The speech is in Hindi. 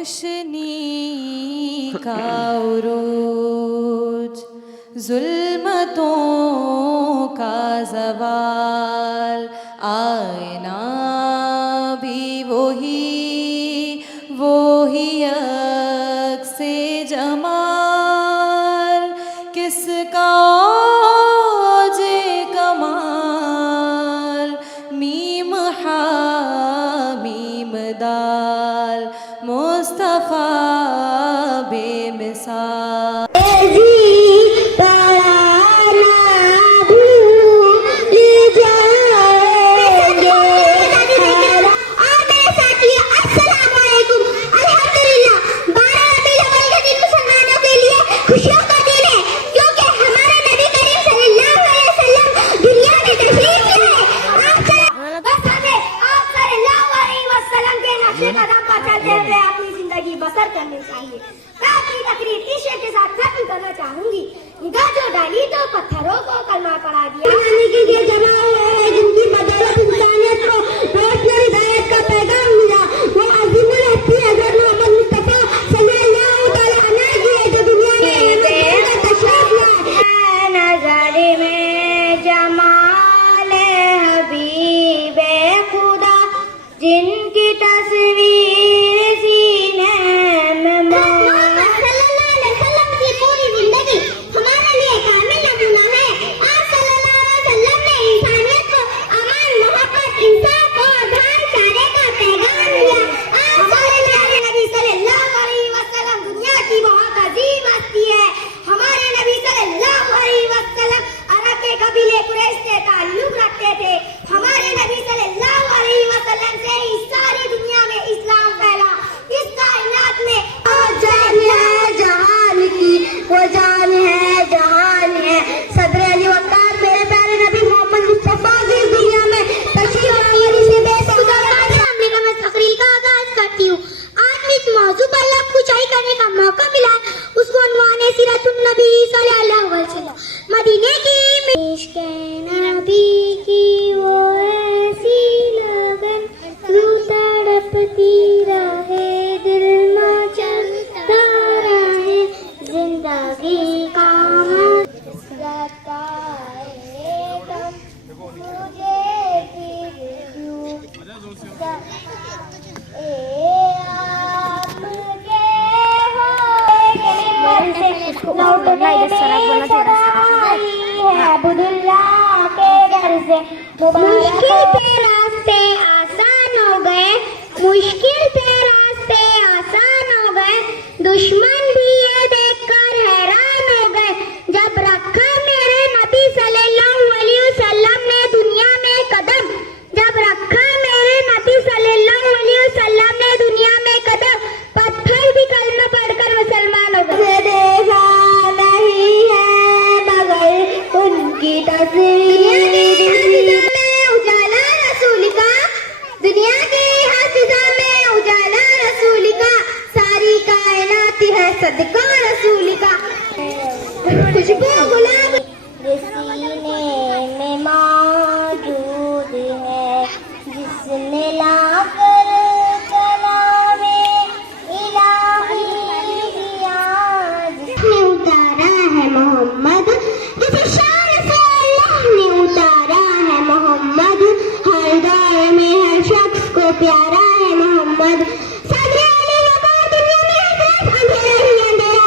रोशनी का उरूज, जुल्मतों का ज़वाल, आईना भी वही अक्से जमाल, किसका औजे कमाल, मीम हा मीम दाल, मुस्तफ़ा बेमिसाल। अपनी जिंदगी बसर करनी चाहिए। मैं अपनी तकरीर इस शेर के साथ खत्म करना चाहूंगी। निगाह जो डाली तो पत्थरों को कलमा पढ़ा दिया। के लिए जमा हुए हैं जिनकी बदौलत इंसानियत को रोशनी हिदायत का पैगाम मिला। वो अज़ीमुल हक़ हज़रत मोहम्मद मुस्तफ़ा सल्लल्लाहु अलैहि वसल्लम की जो दुनिया में तशरीफ लाए। नज़र में जमाल हबीबे खुदा, जिनकी तस्वीर मदीने की इश्क़ नबी की वो ऐसी लगन, यूं तड़पती रहे दिल मचलता रहे, जिंदगी का मुश्किल पे रास्ते आसान हो गए, मुश्किल पे रास्ते आसान हो गए, दुश्मन भी ये देखकर हैरान हो गए, जब रखा मेरे नबी सल्लल्लाहु अलैहि वसल्लम ने दुनिया में कदम, जब रखा मेरे नबी सल्लल्लाहु अलैहि वसल्लम ने दुनिया में कदम, पत्थर भी कलमा पढ़कर मुसलमान हो गए। देखा नहीं है मगर उनकी तस्वीर, दुनिया की हर फिजा में उजाला रसूल का, सारी कायनात है सदका रसूल का। खुशबू गुलाब सीने में मौजूद है, जिसने लाकर कलामे इलाही दिया, जिसने उतारा है मोहम्मद, जिसे शान से अल्लाह ने उतारा है मोहम्मद, हर दौर में हर शख्स को प्यारा है मोहम्मद। साथ ही दुनिया में अंधेरा ही अंधेरा